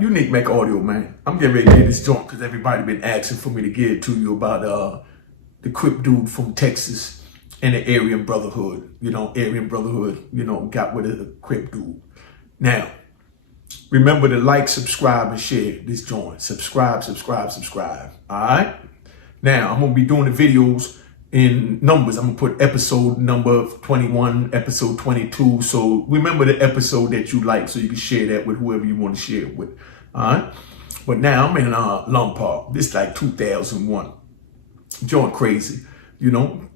Unique Mecca audio, man. I'm getting ready to get this joint because everybody been asking for me to get it to you about the Crip dude from Texas and the Aryan Brotherhood. Aryan Brotherhood, got with a Crip dude. Now, remember to like, subscribe, and share this joint. Subscribe. All right? Now, I'm going to be doing the videos in numbers. I'm going to put episode number 21, episode 22. So remember the episode that you like so you can share that with whoever you want to share it with. All right? But now I'm in Lompoc. This is like 2001. Joint crazy.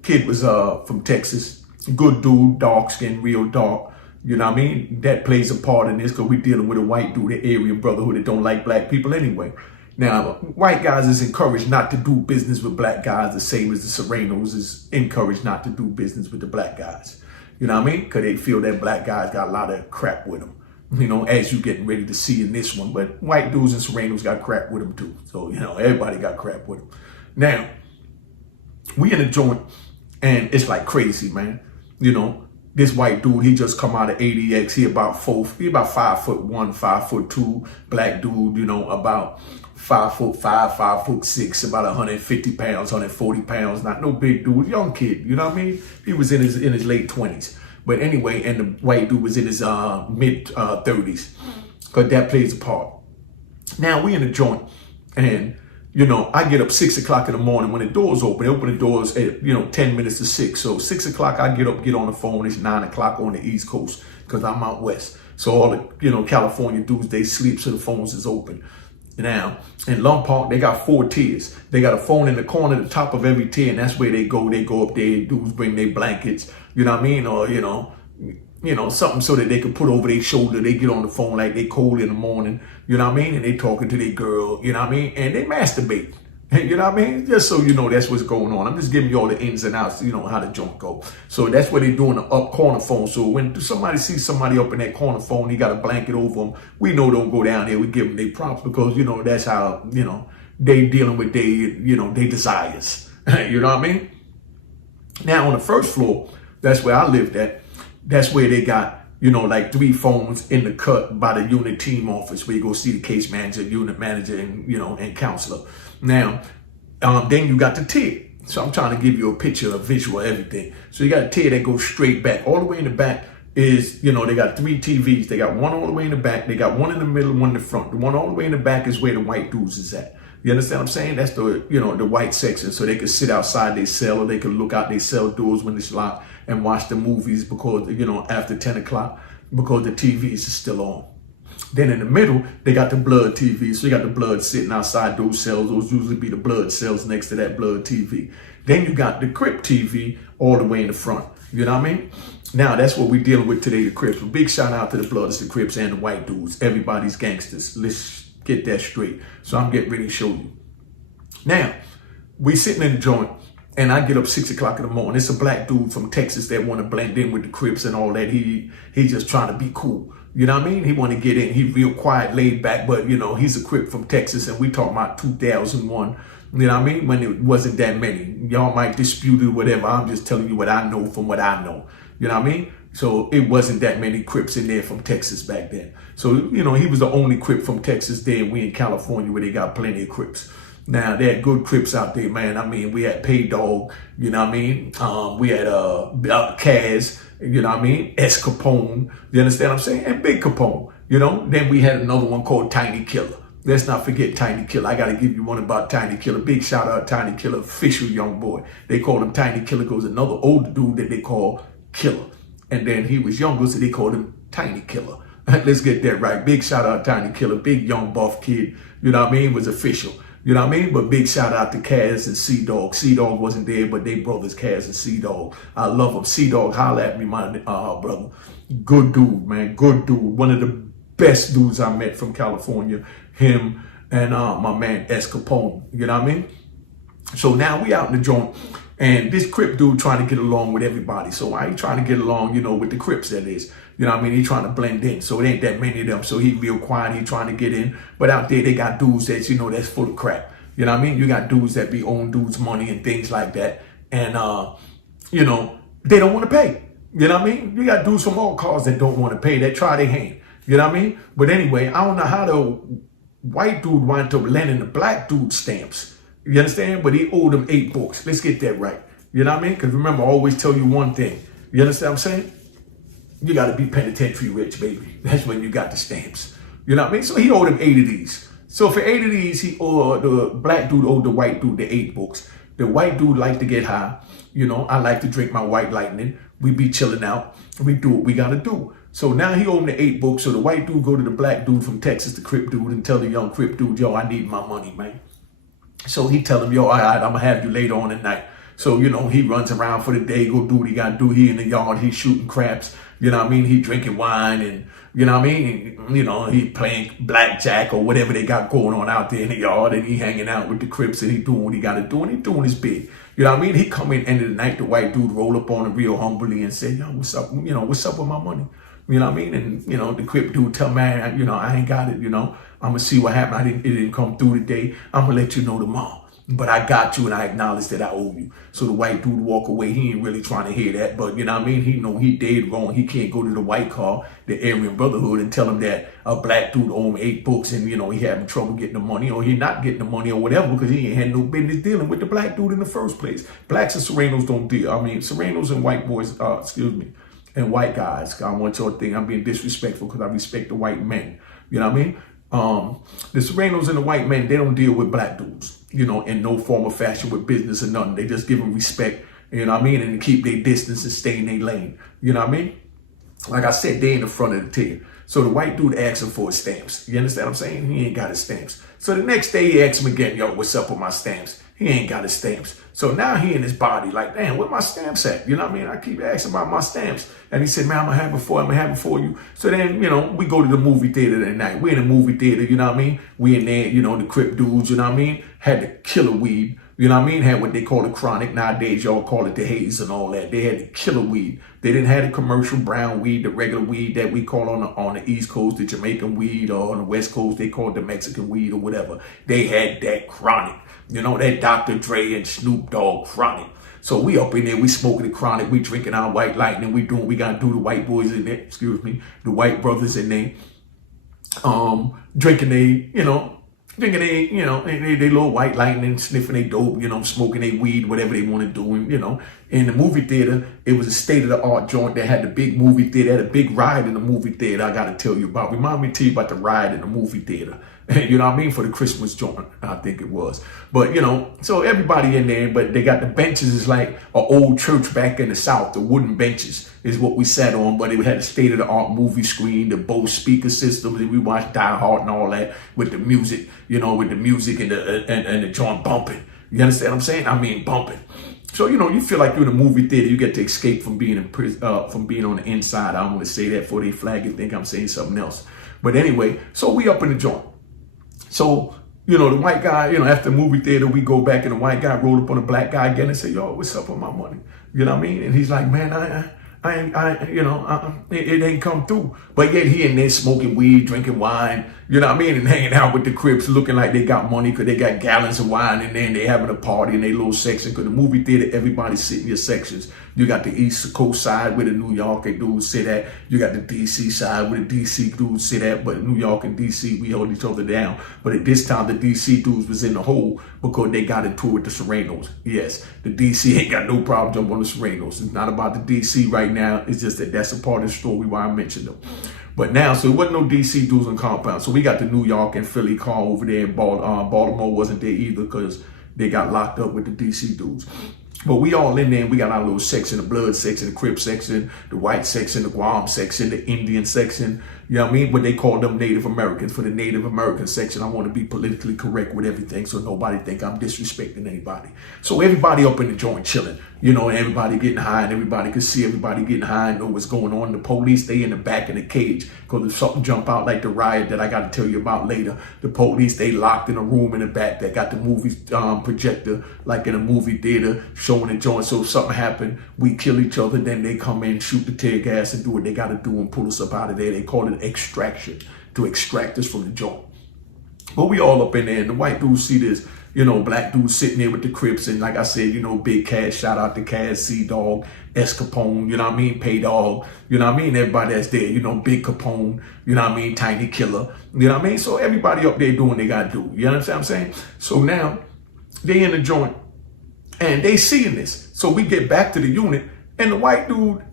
Kid was from Texas. Good dude, dark skin, real dark. You know what I mean? That plays a part in this because we're dealing with a white dude, the Aryan Brotherhood, that don't like black people anyway. Now, white guys is encouraged not to do business with black guys, the same as the Serranos is encouraged not to do business with the black guys. You know what I mean? Because they feel that black guys got a lot of crap with them. As you getting ready to see in this one. But white dudes and Serranos got crap with them too. So, everybody got crap with them. Now, we in a joint and it's like crazy, man. This white dude, he just come out of ADX. He about 5'1", 5'2", black dude, about 5'5", 5'6", about 150 pounds, 140 pounds. Not no big dude, young kid, you know what I mean? He was in his late 20s. But anyway, and the white dude was in his mid 30s. Because that plays a part. Now we in a joint and I get up 6 o'clock in the morning when the doors open. They open the doors at, 10 minutes to 6. So 6 o'clock, I get up, get on the phone. It's 9 o'clock on the East Coast because I'm out West. So all the, California dudes, they sleep, so the phones is open. Now, in Lompoc, they got 4 tiers. They got a phone in the corner at the top of every tier, and that's where they go. They go up there, dudes bring their blankets, you know what I mean? Or, something so that they can put over their shoulder. They get on the phone like they cold in the morning, you know what I mean? And they talking to their girl, you know what I mean? And they masturbate, you know what I mean? Just so you know, that's what's going on. I'm just giving you all the ins and outs, how the joint go. So that's what they do in the up corner phone. So when somebody sees somebody up in that corner phone, he got a blanket over them. We know don't go down there. We give them their props because, that's how, they dealing with their desires. You know what I mean? Now on the first floor, that's where I lived at. That's where they got, like 3 phones in the cut by the unit team office where you go see the case manager, unit manager, and, and counselor. Now, then you got the tier. So I'm trying to give you a picture, a visual, everything. So you got a tier that goes straight back. All the way in the back is, they got 3 TVs. They got one all the way in the back. They got one in the middle, one in the front. The one all the way in the back is where the white dudes is at. You understand what I'm saying? That's the, the white section. So they could sit outside their cell or they could look out their cell doors when it's locked and watch the movies because, after 10 o'clock because the TVs is still on. Then in the middle, they got the blood TV. So you got the blood sitting outside those cells. Those usually be the blood cells next to that blood TV. Then you got the Crip TV all the way in the front. You know what I mean? Now, that's what we're dealing with today, the Crips. A big shout out to the Bloods, the Crips, and the white dudes. Everybody's gangsters. Let's get that straight. So I'm getting ready to show you. Now, we sitting in the joint, and I get up 6 o'clock in the morning. It's a black dude from Texas that want to blend in with the Crips and all that. He just trying to be cool. You know what I mean? He want to get in. He real quiet, laid back, but, he's a Crip from Texas, and we talking about 2001. You know what I mean? When it wasn't that many. Y'all might dispute it, whatever. I'm just telling you what I know from what I know. You know what I mean? So it wasn't that many Crips in there from Texas back then. So, he was the only Crip from Texas there. We in California where they got plenty of Crips. Now, they had good Crips out there, man. I mean, we had Pay Dog, you know what I mean? We had Kaz, you know what I mean? S Capone, you understand what I'm saying? And Big Capone, Then we had another one called Tiny Killer. Let's not forget Tiny Killer. I got to give you one about Tiny Killer. Big shout out Tiny Killer, official young boy. They called him Tiny Killer because another older dude that they call Killer. And then he was younger, so they called him Tiny Killer. Let's get that right. Big shout out Tiny Killer, big young buff kid, you know what I mean? Was official. You know what I mean? But big shout out to Kaz and C-Dog. C-Dog wasn't there, but they brothers, Kaz and C-Dog. I love them. C-Dog, holla at me, my brother. Good dude, man. Good dude. One of the best dudes I met from California. Him and my man S Capone. You know what I mean? So now we out in the joint. And this Crip dude trying to get along with everybody. So I ain't trying to get along, with the Crips, that is. You know what I mean? He trying to blend in. So it ain't that many of them. So he real quiet. He trying to get in. But out there, they got dudes that's, that's full of crap. You know what I mean? You got dudes that be own dudes' money and things like that. And, they don't want to pay. You know what I mean? You got dudes from all cars that don't want to pay. That try their hand. You know what I mean? But anyway, I don't know how the white dude wound up lending the black dude stamps. You understand? But he owed him 8 books. Let's get that right. You know what I mean? Because remember, I always tell you one thing. You understand what I'm saying? You got to be penitentiary rich, baby. That's when you got the stamps. You know what I mean? So he owed him 8 of these. So for 8 of these, the black dude owed the white dude the 8 books. The white dude liked to get high. You know, I like to drink my white lightning. We be chilling out. We do what we got to do. So now he owed him the 8 books. So the white dude go to the black dude from Texas, the Crip dude, and tell the young Crip dude, yo, I need my money, man. So he tell him, yo, all right, I'm going to have you later on tonight. So, you know, he runs around for the day, go do what he got to do. He in the yard, he shooting craps. You know what I mean? He drinking wine and, you know what I mean? You know, he playing blackjack or whatever they got going on out there in the yard. And he hanging out with the Crips and he doing what he got to do. And he doing his big. You know what I mean? He come in end of the night, the white dude roll up on him real humbly and say, yo, what's up? You know, what's up with my money? You know what I mean? And, you know, the Crip dude tell man, you know, I ain't got it, you know. I'm going to see what happened. It didn't come through today. I'm going to let you know tomorrow. But I got you and I acknowledge that I owe you. So the white dude walk away. He ain't really trying to hear that. But you know what I mean? He know he dead wrong. He can't go to the white car, the Aryan Brotherhood, and tell him that a black dude owe him 8 books and, you know, he having trouble getting the money or he not getting the money or whatever because he ain't had no business dealing with the black dude in the first place. Blacks and Serenos don't deal. I mean, Serenos and white boys, and white guys. I want y'all to think I'm being disrespectful because I respect the white men. You know what I mean? The Serenos and the white men, they don't deal with black dudes, you know, in no form or fashion with business or nothing. They just give them respect, you know what I mean, and keep their distance and stay in their lane. You know what I mean? Like I said, they in the front of the tier. So the white dude asked him for his stamps. You understand what I'm saying? He ain't got his stamps. So the next day he asked him again, yo, what's up with my stamps? He ain't got his stamps. So now he in his body like, damn, where my stamps at? You know what I mean? I keep asking about my stamps. And he said, man, I'm going to have it for you. So then, you know, we go to the movie theater that night. We in the movie theater, you know what I mean? We in there, you know, the Crip dudes, you know what I mean? Had the killer weed, you know what I mean? Had what they call the chronic. Nowadays, y'all call it the haze and all that. They had the killer weed. They didn't have the commercial brown weed, the regular weed that we call on the East Coast, the Jamaican weed, or on the West Coast, they call it the Mexican weed or whatever. They had that chronic. You know, that Dr. Dre and Snoop Dogg chronic. So we up in there, we smoking the chronic, we drinking our white lightning, we doing, we gotta do the white boys in there, the white brothers in there, drinking they little white lightning, sniffing they dope, you know, smoking they weed, whatever they want to do. And, you know, in the movie theater, it was a state-of-the-art joint that had the big movie theater, had a big ride in the movie theater I got to tell you about. Remind me to tell you about the ride in the movie theater. You know what I mean? For the Christmas joint, I think it was. But, you know, so everybody in there, but they got the benches is like an old church back in the South. The wooden benches is what we sat on, but it had a state-of-the-art movie screen, the Bose speaker systems, and we watched Die Hard and all that with the music, you know, with the music and the joint bumping. You understand what I'm saying? I mean, bumping. So, you know, you feel like you're in a movie theater. You get to escape from being in prison, from being on the inside. I don't want to say that before they flag and think I'm saying something else. But anyway, so we up in the joint. So, you know, the white guy, you know, after the movie theater, we go back and the white guy roll up on the black guy again and say, yo, what's up with my money? You know what I mean? And he's like, man, it ain't come through. But yet he in there smoking weed, drinking wine, you know what I mean? And hanging out with the Crips, looking like they got money because they got gallons of wine in there and they having a party in their little section. Because the movie theater, everybody sit in your sections. You got the East Coast side where the New York dudes sit at. You got the DC side where the DC dudes sit at. But New York and DC, we hold each other down. But at this time, the DC dudes was in the hole because they got into it with the Serenos. Yes, the DC ain't got no problem jumping on the Serenos. It's not about the DC right now. It's just that that's a part of the story why I mentioned them. But now, so it wasn't no DC dudes on compound. So we got the New York and Philly car over there. And Baltimore wasn't there either because they got locked up with the DC dudes. But we all in there and we got our little section, the blood section, the Crip section, the white section, the Guam section, the Indian section. You know what I mean? But they call them Native Americans. For the Native American section, I want to be politically correct with everything so nobody think I'm disrespecting anybody. So everybody up in the joint chilling, you know, and everybody getting high and everybody can see everybody getting high and know what's going on. The police, they in the back in the cage because if something jump out like the riot that I got to tell you about later, the police, they locked in a room in the back that got the movie projector like in a movie theater showing the joint. So if something happened, we kill each other, then they come in, shoot the tear gas and do what they got to do and pull us up out of there. They call it extraction, to extract us from the joint. But we all up in there and the white dudes see this. You know, black dude sitting there with the Crips, and like I said, you know, Big Cash, shout out to Cash, C-Dog, S Capone, you know what I mean, Pay Dog, you know what I mean, everybody that's there, you know, Big Capone, you know what I mean, Tiny Killer, you know what I mean, so everybody up there doing what they gotta do, you know what I'm saying? So now, they in the joint, and they seeing this, so we get back to the unit, and the white dude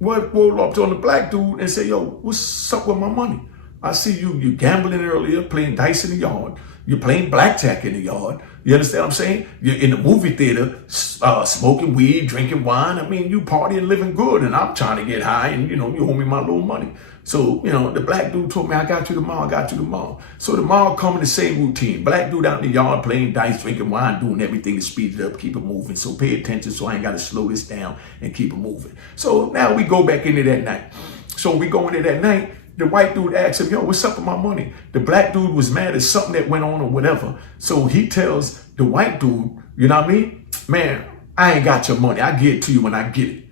roll up on the black dude and say, yo, what's up with my money? I see you gambling earlier, playing dice in the yard. You're playing blackjack in the yard. You understand what I'm saying? You're in the movie theater, smoking weed, drinking wine. I mean, you partying, living good, and I'm trying to get high, and, you know, you owe me my little money. So, you know, the black dude told me, I got you tomorrow. So tomorrow come in the same routine. Black dude out in the yard playing dice, drinking wine, doing everything to speed it up, keep it moving. So pay attention so I ain't got to slow this down and keep it moving. So now we go back into that night. So we go into that night. The white dude asks him, yo, what's up with my money? The black dude was mad at something that went on or whatever. So he tells the white dude, you know what I mean? Man, I ain't got your money. I get it to you when I get it.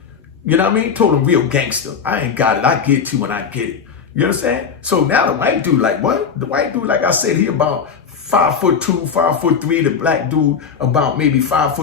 You know what I mean? Told him real gangster. I ain't got it. I get it to you when I get it. You understand? So now the white dude, like, what? The white dude, like I said, he about 5'2", 5'3". The black dude about maybe 5'6",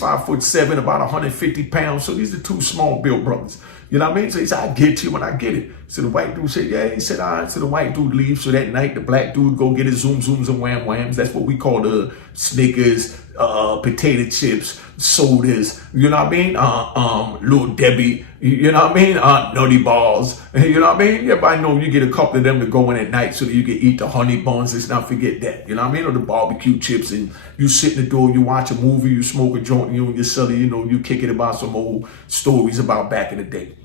5'7", about 150 pounds. So these are two small built brothers. You know what I mean? So he said, I get you when I get it. So the white dude said, yeah. He said, all right. So the white dude leaves. So that night, the black dude go get his zooms and wham whams. That's what we call the Snickers, potato chips, sodas. You know what I mean? Little Debbie. You know what I mean? Nutty balls. You know what I mean? Everybody know you get a couple of them to go in at night so that you can eat the honey buns. Let's not forget that. You know what I mean? Or the barbecue chips. And you sit in the door, you watch a movie, you smoke a joint, you and your celly, you know, you kick it about some old stories about back in the day.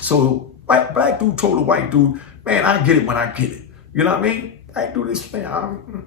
So black dude told the white dude, man, I get it when I get it. You know what I mean? Black dude, this man,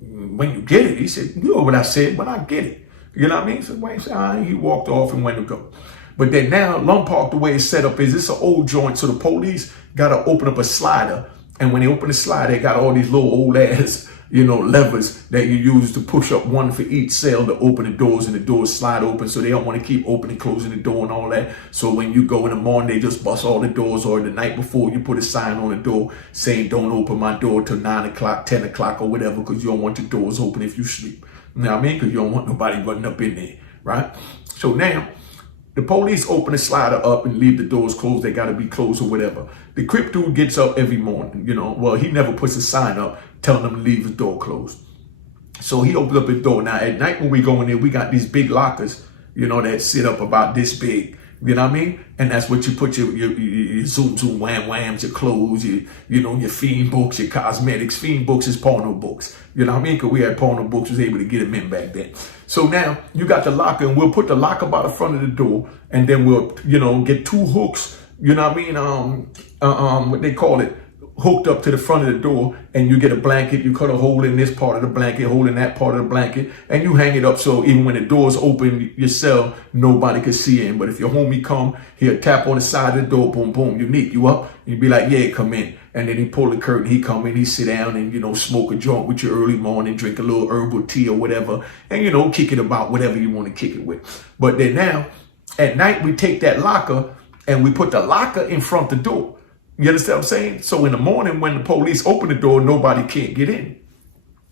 when you get it, he said, you know what I said, when I get it. You know what I mean? So white said, all right. He walked off and went to go. But then now, Lompoc, the way it's set up is it's an old joint. So the police got to open up a slider. And when they open the slider, they got all these little old ass, you know, levers that you use to push up one for each cell to open the doors, and the doors slide open. So they don't want to keep opening, closing the door and all that. So when you go in the morning, they just bust all the doors, or the night before you put a sign on the door saying, don't open my door till 9 o'clock, 10 o'clock or whatever, because you don't want your doors open if you sleep. You know what I mean? Because you don't want nobody running up in there, right? So now, the police open the slider up and leave the doors closed. They got to be closed or whatever. The Crip dude gets up every morning, you know. Well, he never puts a sign up telling them to leave his door closed. So he opens up his door. Now, at night when we go in there, we got these big lockers, you know, that sit up about this big. You know what I mean? And that's what you put your zoom, wham, whams, your clothes, you know, your fiend books, your cosmetics. Fiend books is porno books. You know what I mean? Because we had porno books, was able to get them in back then. So now you got the locker, and we'll put the locker by the front of the door, and then we'll, you know, get two hooks, you know what I mean? What they call it, hooked up to the front of the door, and you get a blanket, you cut a hole in this part of the blanket, hole in that part of the blanket, and you hang it up so even when the doors open your cell, nobody can see in. But if your homie come, he'll tap on the side of the door, boom, boom, Unique, you up? You'd be like, yeah, come in. And then he pull the curtain, he come in, he sit down and, you know, smoke a joint with you early morning, drink a little herbal tea or whatever, and, you know, kick it about whatever you want to kick it with. But then now, at night, we take that locker and we put the locker in front of the door. You understand what I'm saying? So in the morning when the police open the door, nobody can't get in.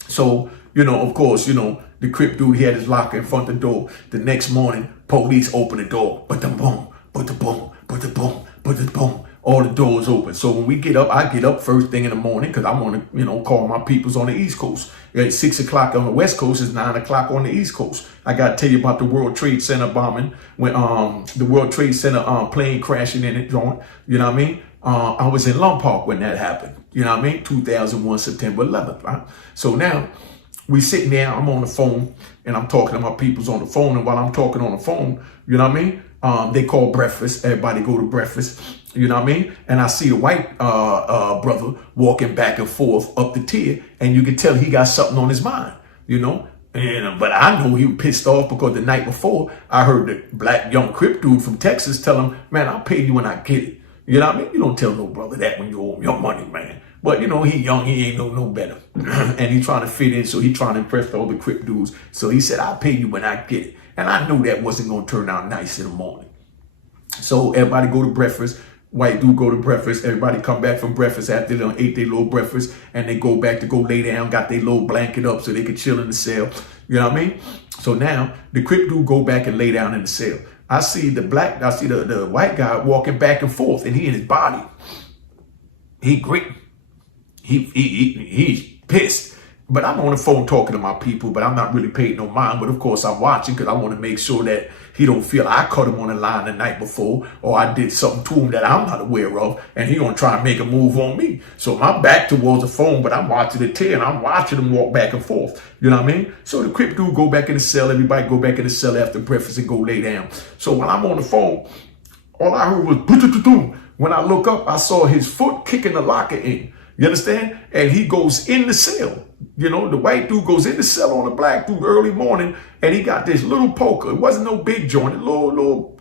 So, you know, of course, you know, the Crip dude, he had his locker in front of the door. The next morning, police open the door. But the boom, but the boom, but the boom, but the boom. All the doors open. So when we get up, I get up first thing in the morning because I want to, you know, call my peoples on the East Coast. At 6 o'clock on the West Coast, it's 9 o'clock on the East Coast. I got to tell you about the World Trade Center bombing when the World Trade Center plane crashing in it, joint. You know what I mean? I was in Lompoc when that happened. You know what I mean? 2001, September 11th, right? So now we sitting there, I'm on the phone and I'm talking to my peoples on the phone. And while I'm talking on the phone, you know what I mean? They call breakfast. Everybody go to breakfast. You know what I mean? And I see the white brother walking back and forth up the tier, and you can tell he got something on his mind, you know? And, but I know he was pissed off because the night before, I heard the black young Crip dude from Texas tell him, man, I'll pay you when I get it. You know what I mean? You don't tell no brother that when you owe him your money, man. But, you know, he young, he ain't no better. And he trying to fit in, so he trying to impress all the Crip dudes. So he said, I'll pay you when I get it. And I knew that wasn't going to turn out nice in the morning. So everybody go to breakfast. White dude go to breakfast. Everybody come back from breakfast after they ate their little breakfast, and they go back to go lay down, got their little blanket up so they could chill in the cell. You know what I mean? So now the Crip dude go back and lay down in the cell. I see the white guy walking back and forth, and he in his body. He gritting. He's pissed. But I'm on the phone talking to my people, but I'm not really paying no mind. But of course I'm watching because I want to make sure that he don't feel I cut him on the line the night before, or I did something to him that I'm not aware of, and he gonna try and make a move on me. So my back towards the phone, but I'm watching the tear and I'm watching him walk back and forth. You know what I mean? So the Crip dude go back in the cell. Everybody go back in the cell after breakfast and go lay down. So when I'm on the phone, all I heard was boom. When I look up, I saw his foot kicking the locker in. You understand? And he goes in the cell. You know, the white dude goes in the cell on the black dude early morning, and he got this little poker. It wasn't no big joint, a little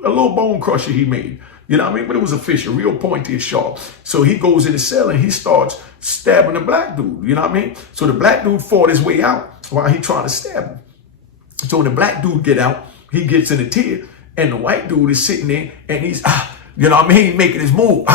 bone crusher he made. You know what I mean? But it was a fish, a real pointy and sharp. So he goes in the cell and he starts stabbing the black dude. You know what I mean? So the black dude fought his way out while he trying to stab him. So when the black dude get out, he gets in a tear, and the white dude is sitting there and he's, you know what I mean? He making his move,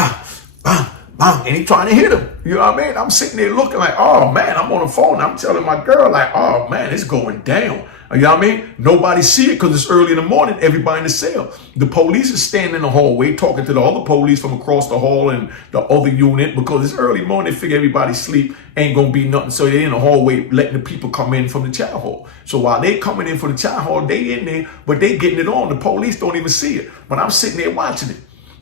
and he trying to hit him. You know what I mean? I'm sitting there looking like, oh man, I'm on the phone. I'm telling my girl like, oh man, it's going down. You know what I mean? Nobody see it because it's early in the morning. Everybody in the cell. The police is standing in the hallway talking to the other police from across the hall and the other unit because it's early morning. They figure everybody sleep, ain't gonna be nothing. So they're in the hallway letting the people come in from the child hall. So while they coming in from the child hall, they in there, but they getting it on. The police don't even see it. But I'm sitting there watching it.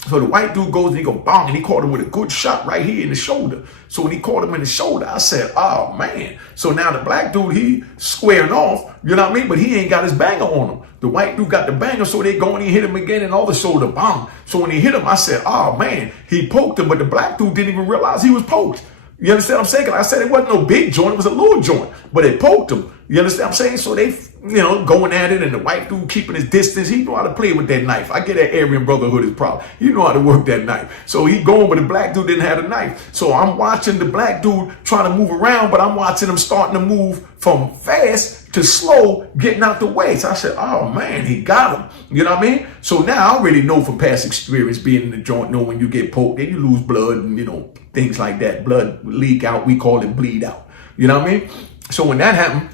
So the white dude goes and he go bang, and he caught him with a good shot right here in the shoulder. So when he caught him in the shoulder, I said, oh man. So now the black dude, he squaring off, you know what I mean? But he ain't got his banger on him. The white dude got the banger, so they go and he hit him again and all the shoulder, bang. So when he hit him, I said, oh man, he poked him, but the black dude didn't even realize he was poked. You understand what I'm saying? Like I said, it wasn't no big joint, it was a little joint, but it poked him. You understand what I'm saying? So they, you know, going at it, and the white dude keeping his distance. He know how to play with that knife. I get that Aryan Brotherhood is problem. You know how to work that knife. So he going, but the black dude didn't have a knife. So I'm watching the black dude trying to move around, but I'm watching him starting to move from fast to slow, getting out the way. So I said, oh man, he got him. You know what I mean? So now I already know from past experience being in the joint, know when you get poked, then you lose blood and, you know, things like that. Blood leak out. We call it bleed out. You know what I mean? So when that happened,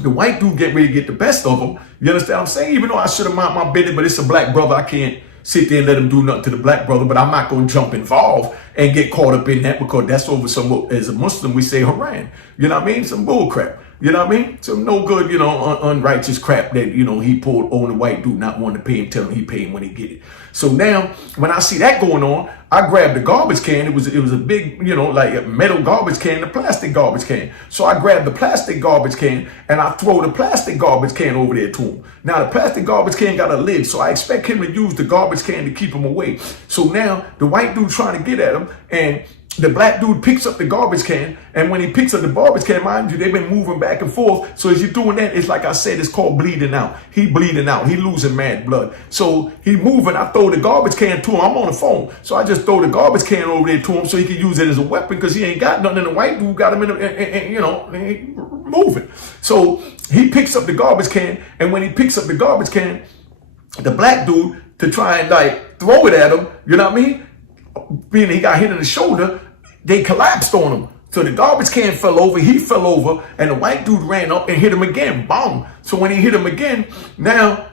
the white dude get ready to get the best of him. You understand what I'm saying? Even though I should have mind my business, but it's a black brother. I can't sit there and let him do nothing to the black brother, but I'm not going to jump involved and get caught up in that because that's over some, as a Muslim, we say Aryan. You know what I mean? Some bull crap. You know what I mean? Some no good, you know, unrighteous crap that, you know, he pulled on the white dude, not wanting to pay him, tell him he paid him when he get it. So now when I see that going on, I grabbed the garbage can. It was a big, you know, like a metal garbage can, a plastic garbage can. So I grabbed the plastic garbage can and I throw the plastic garbage can over there to him. Now the plastic garbage can got a lid, so I expect him to use the garbage can to keep him away. So now the white dude trying to get at him, and the black dude picks up the garbage can, and when he picks up the garbage can, mind you, they've been moving back and forth. So as you're doing that, it's like I said, it's called bleeding out. He bleeding out. He losing mad blood. So he moving. I throw the garbage can to him. I'm on the phone. So I just throw the garbage can over there to him so he can use it as a weapon because he ain't got nothing. And the white dude got him in, you know, moving. So he picks up the garbage can, and when he picks up the garbage can, the black dude, to try and like throw it at him, you know what I mean? Being he got hit in the shoulder, they collapsed on him. So the garbage can fell over, he fell over, and the white dude ran up and hit him again. Boom. So when he hit him again, now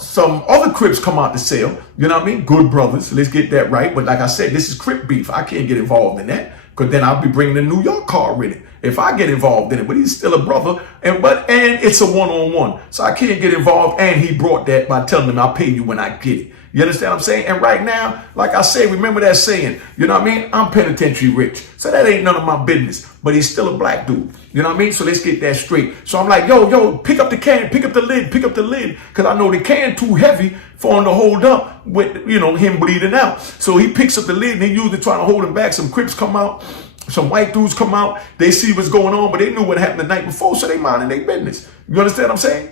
some other Crips come out the cell. You know what I mean? Good brothers. Let's get that right. But like I said, this is Crip beef. I can't get involved in that because then I'll be bringing the New York car with it if I get involved in it. But he's still a brother, and it's a one-on-one, so I can't get involved. And he brought that by telling him I'll pay you when I get it. You understand what I'm saying? And right now, like I say, remember that saying, you know what I mean? I'm penitentiary rich. So that ain't none of my business, but he's still a black dude. You know what I mean? So let's get that straight. So I'm like, yo, pick up the can, pick up the lid. Cause I know the can too heavy for him to hold up with, you know, him bleeding out. So he picks up the lid and he usually trying to hold him back. Some Crips come out, some white dudes come out. They see what's going on, but they knew what happened the night before. So they minding their business. You understand what I'm saying?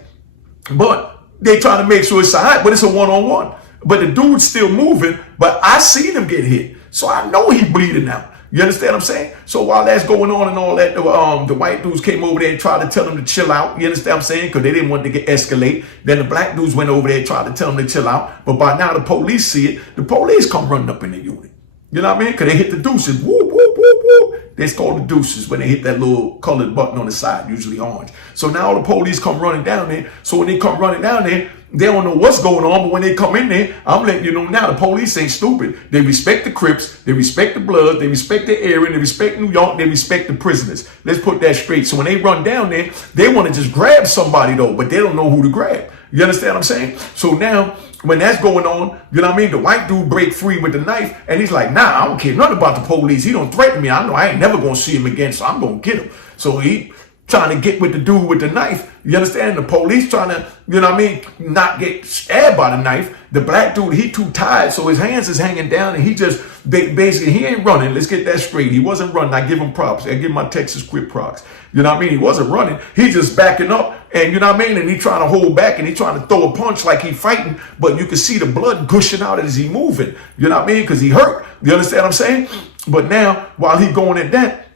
But they trying to make sure it's all right, but it's a one-on-one. But the dude's still moving, but I seen him get hit. So I know he bleeding out. You understand what I'm saying? So while that's going on and all that, the white dudes came over there and tried to tell him to chill out. You understand what I'm saying? Because they didn't want to get escalate. Then the black dudes went over there and tried to tell him to chill out. But by now the police see it. The police come running up in the unit. You know what I mean? Because they hit the deuces. Whoop, whoop, whoop, whoop. They call the deuces when they hit that little colored button on the side, usually orange. So now all the police come running down there. So when they come running down there, they don't know what's going on. But when they come in there, I'm letting you know now, the police ain't stupid. They respect the Crips. They respect the Blood. They respect the Aryan. They respect New York. They respect the prisoners. Let's put that straight. So when they run down there, they want to just grab somebody, though, but they don't know who to grab. You understand what I'm saying? So now, when that's going on, you know what I mean? The white dude break free with the knife, and he's like, nah, I don't care nothing about the police. He don't threaten me. I know I ain't never going to see him again, so I'm going to get him. So he trying to get with the dude with the knife. You understand? The police trying to, you know what I mean, not get stabbed by the knife. The black dude, he too tired, so his hands is hanging down, and he just, basically, he ain't running. Let's get that straight. He wasn't running. I give him props. I give my Texas Crip props. You know what I mean? He wasn't running. He just backing up, and you know what I mean? And he trying to hold back, and he trying to throw a punch like he fighting, but you can see the blood gushing out as he moving. You know what I mean? Because he hurt. You understand what I'm saying? But now, while he going at that,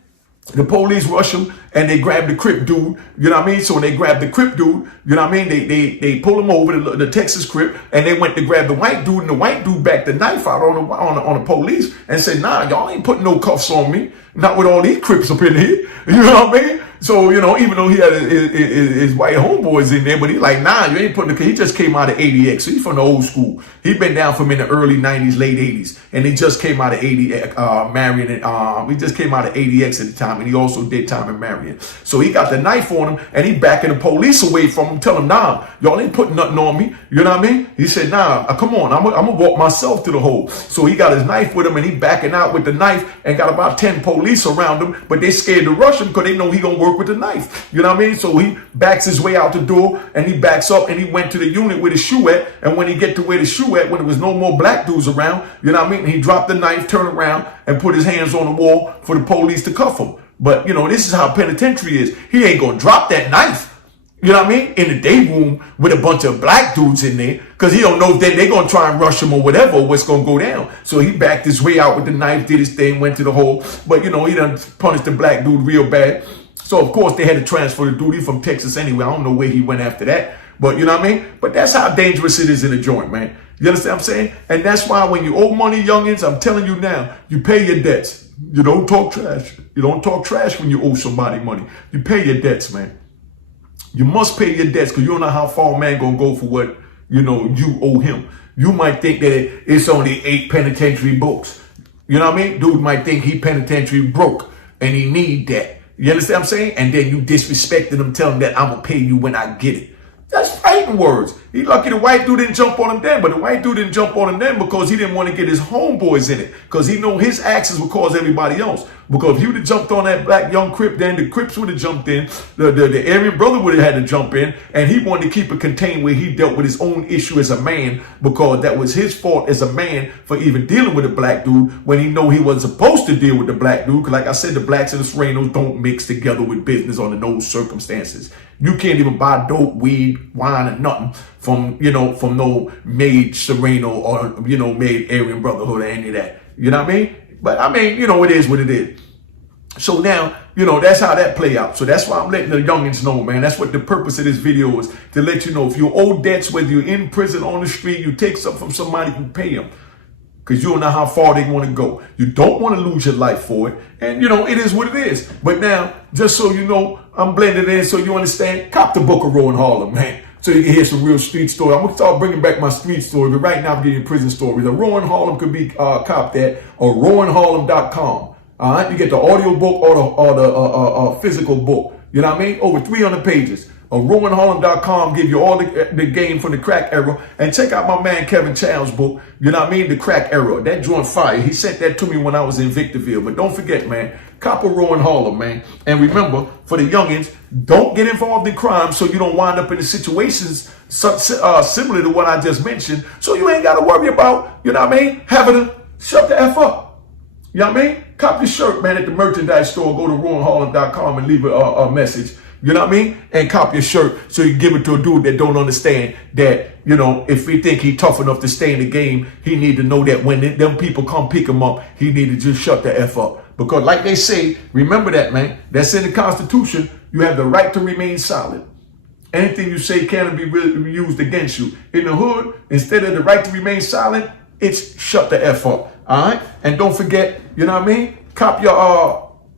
the police rush him and they grab the Crip dude, you know what I mean? So when they grab the Crip dude, you know what I mean? They pull him over, the Texas Crip, and they went to grab the white dude, and the white dude backed the knife out on the police and said, nah, y'all ain't putting no cuffs on me. Not with all these Crips up in here. You know what I mean? So, you know, even though he had his white homeboys in there, but he like, nah, you ain't putting the, he just came out of 80X. So he's from the old school. He been down from in the early 90s, late 80s. And he just came out of 80, Marion. He just came out of 80X at the time. And he also did time in Marion. So he got the knife on him and he backing the police away from him, telling him, nah, y'all ain't putting nothing on me. You know what I mean? He said, nah, come on, I'm gonna walk myself to the hole. So he got his knife with him and he backing out with the knife and got about 10 police around him, but they scared to rush him because they know he gonna work with the knife. You know what I mean? So he backs his way out the door and he backs up and he went to the unit where the shoe at. And when he get to where the shoe at, when there was no more black dudes around, you know what I mean? He dropped the knife, turned around and put his hands on the wall for the police to cuff him. But, you know, this is how penitentiary is. He ain't going to drop that knife, you know what I mean, in the day room with a bunch of black dudes in there because he don't know if they're going to try and rush him or whatever, or what's going to go down. So he backed his way out with the knife, did his thing, went to the hole. But, you know, he done punished the black dude real bad. So, of course, they had to transfer the dude. He from Texas anyway. I don't know where he went after that. But, you know what I mean? But that's how dangerous it is in a joint, man. You understand what I'm saying? And that's why when you owe money, youngins, I'm telling you now, you pay your debts. You don't talk trash. You don't talk trash when you owe somebody money. You pay your debts, man. You must pay your debts because you don't know how far a man gonna go for what, you know, you owe him. You might think that it's only 8 penitentiary books. You know what I mean? Dude might think he penitentiary broke and he need that. You understand what I'm saying? And then you disrespecting him, telling him that I'm gonna pay you when I get it. That's fighting words. He lucky the white dude didn't jump on him then, but the white dude didn't jump on him then because he didn't want to get his homeboys in it, because he know his actions would cause everybody else. Because if he would have jumped on that black young Crip, then the Crips would have jumped in, the Aryan brother would have had to jump in, and he wanted to keep it contained where he dealt with his own issue as a man, because that was his fault as a man for even dealing with a black dude when he know he wasn't supposed to deal with the black dude. Because like I said, the blacks and the Serenos don't mix together with business under those circumstances. You can't even buy dope, weed, wine, and nothing from, you know, from no made Sereno or, you know, made Aryan Brotherhood or any of that. You know what I mean? But I mean, you know, it is what it is. So now, you know, that's how that play out. So that's why I'm letting the youngins know, man. That's what the purpose of this video is, to let you know if you owe debts, whether you're in prison, on the street, you take something from somebody who pay them. Because you don't know how far they want to go. You don't want to lose your life for it. And, you know, it is what it is. But now, just so you know, I'm blended in so you understand, cop the book of Rowan Harlem, man. So you can hear some real street story. I'm going to start bringing back my street story, but right now I'm getting prison stories. The Rowan Harlem could be copped at or rowanharlem.com. All right, you get the audio book or the physical book. You know what I mean? Over 300 pages. rowanharlem.com give you all the game from the crack era. And check out my man Kevin Chow's book, you know what I mean? The crack era. That joint fire. He sent that to me when I was in Victorville. But don't forget, man, cop a Rowan Harlem, man. And remember, for the youngins, don't get involved in crime so you don't wind up in the situations similar to what I just mentioned. So you ain't got to worry about, you know what I mean, having to shut the F up. You know what I mean? Cop your shirt, man, at the merchandise store. Go to rowanharlem.com and leave a message. You know what I mean? And cop your shirt so you give it to a dude that don't understand that, you know, if we think he tough enough to stay in the game, he need to know that when them people come pick him up, he need to just shut the F up. Because like they say, remember that, man, that's in the Constitution. You have the right to remain silent. Anything you say can be used against you. In the hood, instead of the right to remain silent, It's shut the F up. All right? And don't forget, you know what I mean? Cop your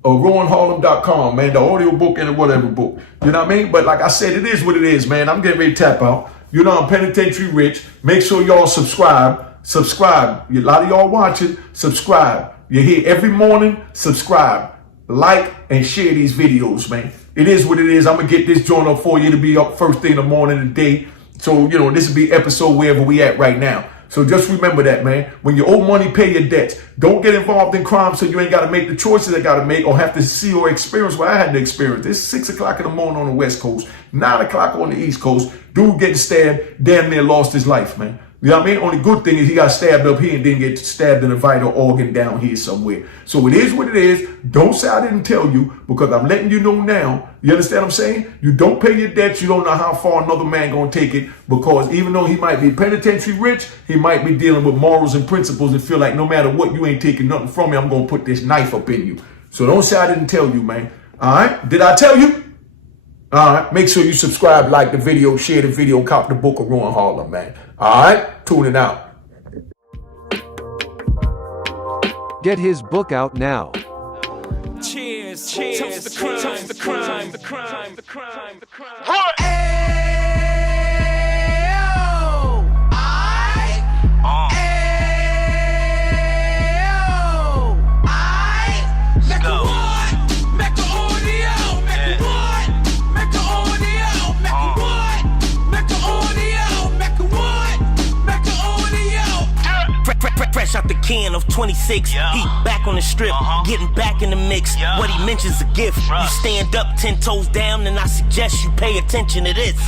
RowanHarlem.com, man, the audio book and the whatever book. You know what I mean? But like I said, it is what it is, man. I'm getting ready to tap out. You know I'm penitentiary rich. Make sure y'all subscribe. Subscribe. A lot of y'all watching, subscribe. You're here every morning, subscribe. Like and share these videos, man. It is what it is. I'm going to get this joint up for you to be up first thing in the morning and day. So, you know, this will be episode wherever we at right now. So just remember that, man. When you owe money, pay your debts. Don't get involved in crime so you ain't got to make the choices I got to make or have to see or experience what I had to experience. It's 6 o'clock in the morning on the West Coast, 9 o'clock on the East Coast. Dude getting stabbed, damn near lost his life, man. You know what I mean? Only good thing is he got stabbed up here and didn't get stabbed in a vital organ down here somewhere. So it is what it is. Don't say I didn't tell you, because I'm letting you know now. You understand what I'm saying? You don't pay your debts. You don't know how far another man gonna take it, because even though he might be penitentiary rich, he might be dealing with morals and principles and feel like no matter what, you ain't taking nothing from me. I'm gonna put this knife up in you. So don't say I didn't tell you, man. All right? Did I tell you? All right, make sure you subscribe, like the video, share the video, cop the book of Rowan Harlem, man. All right, tune it out. Get his book out now. Cheers, cheers, toast the crime, toast the crime, the crime, the crime, the crime. What? Fresh out the can of 26, he back on the strip, getting back in the mix. What he mentions a gift. You stand up 10 toes down, and I suggest you pay attention to this.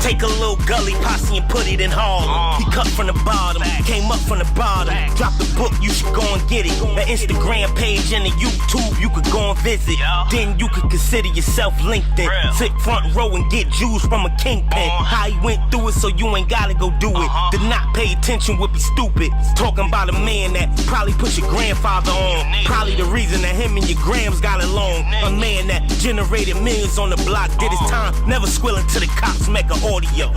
Take a little gully posse and put it in Harlem. He cut from the bottom, came up from the bottom. Drop the book, you should go and get it. The Instagram page and the YouTube, you could go and visit. Then you could consider yourself LinkedIn. Sit front row and get Jews from a kingpin. How he went through it, so you ain't gotta go do it. To not pay attention would be stupid. Talking about a man that probably put your grandfather on. Probably the reason that him and your grams got along. A man that generated millions on the block, did his time, never squilling to the cops, Mecca audio.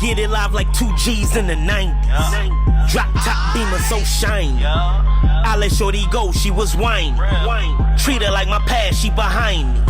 Get it live like 2 G's in the 90s. Drop top beamer so shiny. I let shorty go, she was whining. Treat her like my past, she behind me.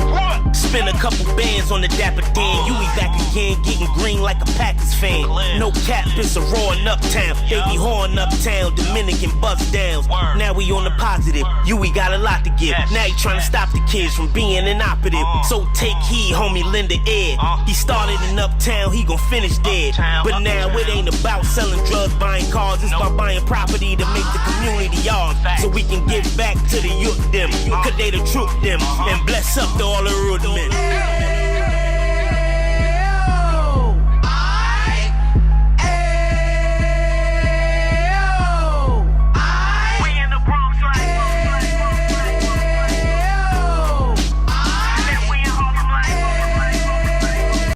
Spend a couple bands on the dapper Dan. You be back again, getting green like a Packers fan. No cap, it's a roaring uptown. They be horn uptown, Dominican bust downs. Now we on the positive, you we got a lot to give. Now he trying to stop the kids from being inoperative. So take heed, homie, lend a ear. He started in uptown, he gon' finish dead. But now it ain't about selling drugs, buying cars. It's about buying property to make the community yours. So we can give back to the youth them, cause they the truth them, and bless up to all the root men.